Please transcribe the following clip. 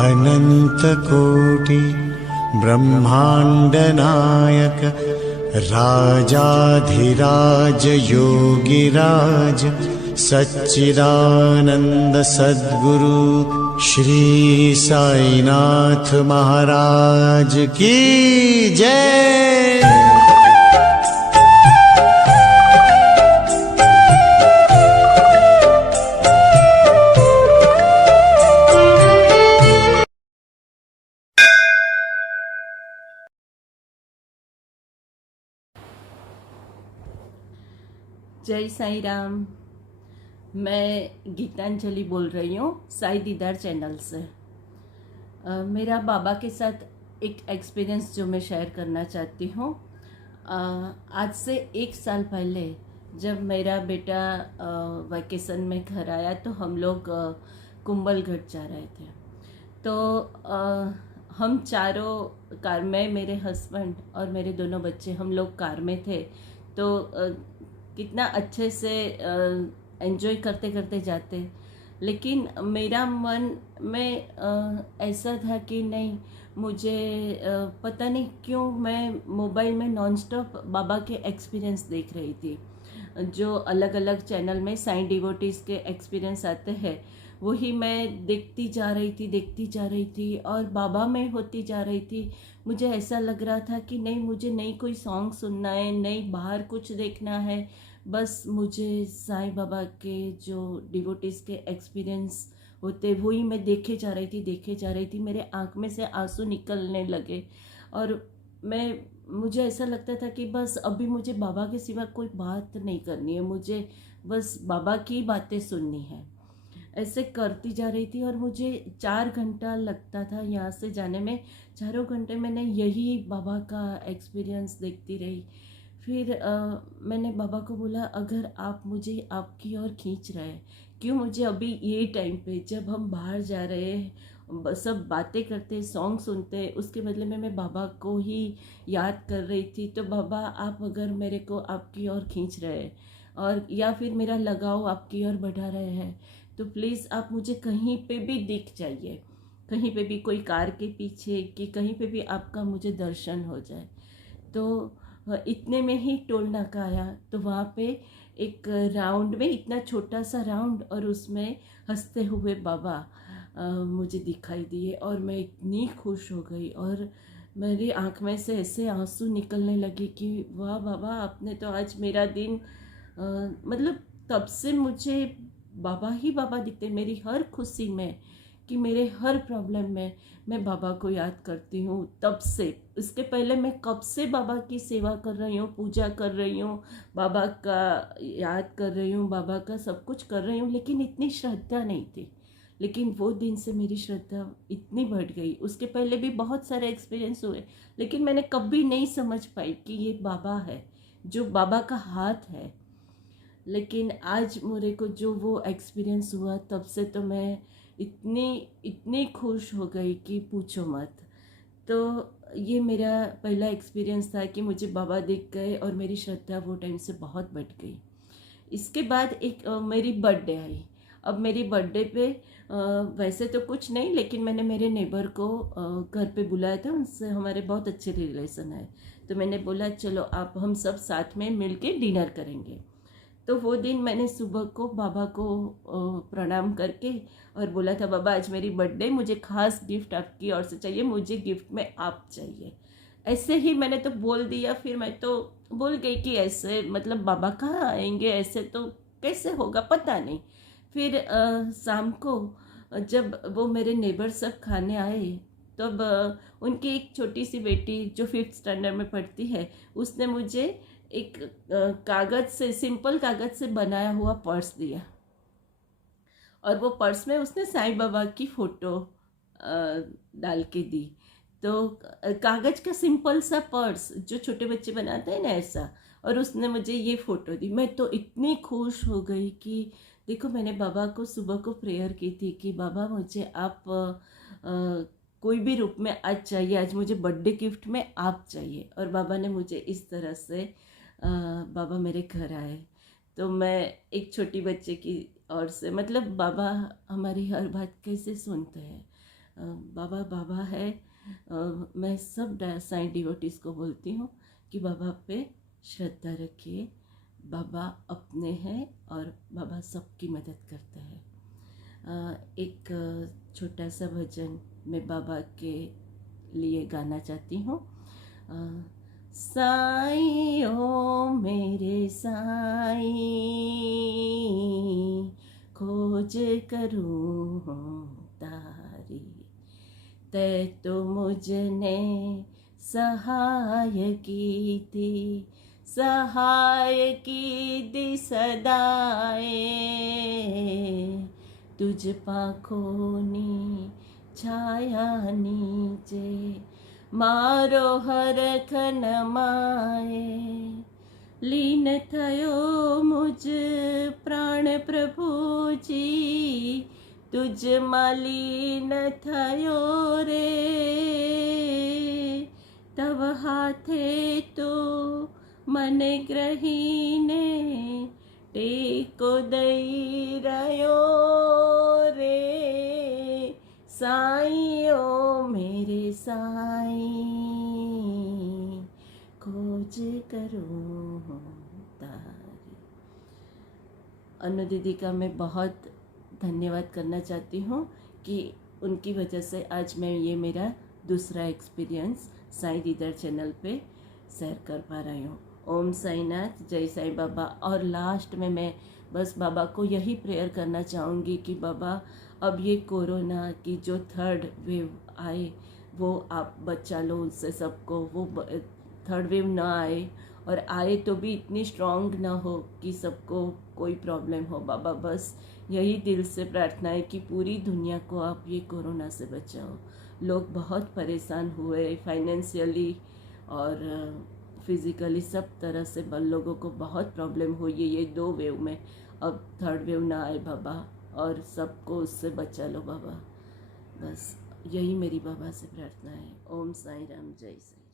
अनन्तकोटि ब्रह्माण्डनायक राजाधिराज योगिराज सच्चिदानन्द सद्गुरु श्री साईनाथ महाराज की जय। जय साई राम। मैं गीतांजलि बोल रही हूँ साई दीदार चैनल से। मेरा बाबा के साथ एक एक्सपीरियंस जो मैं शेयर करना चाहती हूँ। आज से 1 साल पहले जब मेरा बेटा वैकेशन में घर आया तो हम लोग कुंभलगढ़ जा रहे थे। तो हम चारों कार में, मेरे हस्बैंड और मेरे दोनों बच्चे, हम लोग कार में थे। तो कितना अच्छे से एंजॉय करते करते जाते, लेकिन मेरा मन में ऐसा था कि नहीं, मुझे पता नहीं क्यों मैं मोबाइल में नॉन स्टॉप बाबा के एक्सपीरियंस देख रही थी। जो अलग अलग चैनल में साईं डिवोटीज़ के एक्सपीरियंस आते हैं वही मैं देखती जा रही थी और बाबा में होती जा रही थी। मुझे ऐसा लग रहा था कि नहीं, मुझे नहीं कोई सॉन्ग सुनना है, नहीं बाहर कुछ देखना है, बस मुझे साईं बाबा के जो डिवोटीज़ के एक्सपीरियंस होते वही मैं देखे जा रही थी। मेरे आँख में से आंसू निकलने लगे और मुझे ऐसा लगता था कि बस अभी मुझे बाबा के सिवा कोई बात नहीं करनी है, मुझे बस बाबा की बातें सुननी है। ऐसे करती जा रही थी और मुझे 4 घंटा लगता था यहाँ से जाने में। 4 घंटे मैंने यही बाबा का एक्सपीरियंस देखती रही। फिर मैंने बाबा को बोला, अगर आप मुझे आपकी ओर खींच रहे हैं, क्यों मुझे अभी ये टाइम पे जब हम बाहर जा रहे हैं, सब बातें करते, सॉन्ग सुनते, उसके बदले में मैं बाबा को ही याद कर रही थी। तो बाबा, आप अगर मेरे को आपकी ओर खींच रहे हैं और या फिर मेरा लगाव आपकी ओर बढ़ा रहे हैं, तो प्लीज़ आप मुझे कहीं पे भी दिख जाइए, कहीं पे भी, कोई कार के पीछे कि कहीं पे भी आपका मुझे दर्शन हो जाए। तो इतने में ही टोल नाका आया। तो वहाँ पे एक राउंड में, इतना छोटा सा राउंड, और उसमें हंसते हुए बाबा मुझे दिखाई दिए और मैं इतनी खुश हो गई और मेरी आँख में से ऐसे आंसू निकलने लगे कि वाह बाबा, आपने तो आज मेरा दिन मतलब तब से मुझे बाबा ही बाबा दिखते मेरी हर खुशी में, कि मेरे हर प्रॉब्लम में मैं बाबा को याद करती हूँ। तब से, इसके पहले मैं कब से बाबा की सेवा कर रही हूँ, पूजा कर रही हूँ, बाबा का याद कर रही हूँ, बाबा का सब कुछ कर रही हूँ, लेकिन इतनी श्रद्धा नहीं थी। लेकिन वो दिन से मेरी श्रद्धा इतनी बढ़ गई। उसके पहले भी बहुत सारे एक्सपीरियंस हुए, लेकिन मैंने कभी नहीं समझ पाई कि ये बाबा है, जो बाबा का हाथ है। लेकिन आज मेरे को जो वो एक्सपीरियंस हुआ, तब से तो मैं इतनी खुश हो गई कि पूछो मत। तो ये मेरा पहला एक्सपीरियंस था कि मुझे बाबा दिख गए और मेरी श्रद्धा वो टाइम से बहुत बढ़ गई। इसके बाद एक मेरी बर्थडे आई। अब मेरी बर्थडे पे वैसे तो कुछ नहीं, लेकिन मैंने मेरे नेबर को घर पे बुलाया था, उनसे हमारे बहुत अच्छे रिलेशन है। तो मैंने बोला, चलो आप हम सब साथ में मिल के डिनर करेंगे। तो वो दिन मैंने सुबह को बाबा को प्रणाम करके और बोला था, बाबा आज मेरी बर्थडे, मुझे खास गिफ्ट आपकी ओर से चाहिए, मुझे गिफ्ट में आप चाहिए। ऐसे ही मैंने तो बोल दिया। फिर मैं तो बोल गई कि ऐसे मतलब बाबा कहाँ आएंगे, ऐसे तो कैसे होगा, पता नहीं। फिर शाम को जब वो मेरे नेबर सब खाने आए, तब उनकी एक छोटी सी बेटी जो 5th स्टैंडर्ड में पढ़ती है, उसने मुझे एक कागज़ से, सिंपल कागज़ से बनाया हुआ पर्स दिया और वो पर्स में उसने साईं बाबा की फ़ोटो डाल के दी। तो कागज़ का सिंपल सा पर्स जो छोटे बच्चे बनाते हैं ना, ऐसा, और उसने मुझे ये फ़ोटो दी। मैं तो इतनी खुश हो गई कि देखो, मैंने बाबा को सुबह को प्रेयर की थी कि बाबा मुझे आप कोई भी रूप में आज चाहिए, आज मुझे बर्थडे गिफ्ट में आप चाहिए। और बाबा ने मुझे इस तरह से बाबा मेरे घर आए। तो मैं एक छोटी बच्चे की ओर से, मतलब बाबा हमारी हर बात कैसे सुनते हैं, बाबा बाबा है। मैं सब साईं डिवोटीज़ को बोलती हूँ कि बाबा पे श्रद्धा रखिए। बाबा अपने हैं और बाबा सबकी मदद करते हैं। एक छोटा सा भजन मैं बाबा के लिए गाना चाहती हूँ। साईं ओ मेरे साईं, खोज करूँ तारी, तै तो मुझने सहाय की थी, सहाय की दी सदाए, तुझ पाखोनी छाया नीचे मारो हरख नमाए, लीन थयो मुझ प्राण प्रभुजी, तुझ मालीन थयो रे, तव हाथे तो मन ग्रहीने टेको दई रयो रे, साईं ओ मेरे साईं, खोज करूँ तारी। अनु दीदी का मैं बहुत धन्यवाद करना चाहती हूँ कि उनकी वजह से आज मैं ये मेरा दूसरा एक्सपीरियंस साईं दीदार चैनल पे शेयर कर पा रही हूँ। ओम साईनाथ, जय साईं बाबा। और लास्ट में मैं बस बाबा को यही प्रेयर करना चाहूँगी कि बाबा अब ये कोरोना की जो थर्ड वेव आए वो आप बचा लो उससे सबको, वो थर्ड वेव ना आए, और आए तो भी इतनी स्ट्रांग ना हो कि सबको कोई प्रॉब्लम हो। बाबा बस यही दिल से प्रार्थना है कि पूरी दुनिया को आप ये कोरोना से बचाओ। लोग बहुत परेशान हुए फाइनेंशियली और फिज़िकली, सब तरह से लोगों को बहुत प्रॉब्लम हुई है ये 2 वेव में। अब थर्ड वेव ना आए बाबा, और सबको उससे बचा लो बाबा। बस यही मेरी बाबा से प्रार्थना है। ओम साईं राम, जय साईं।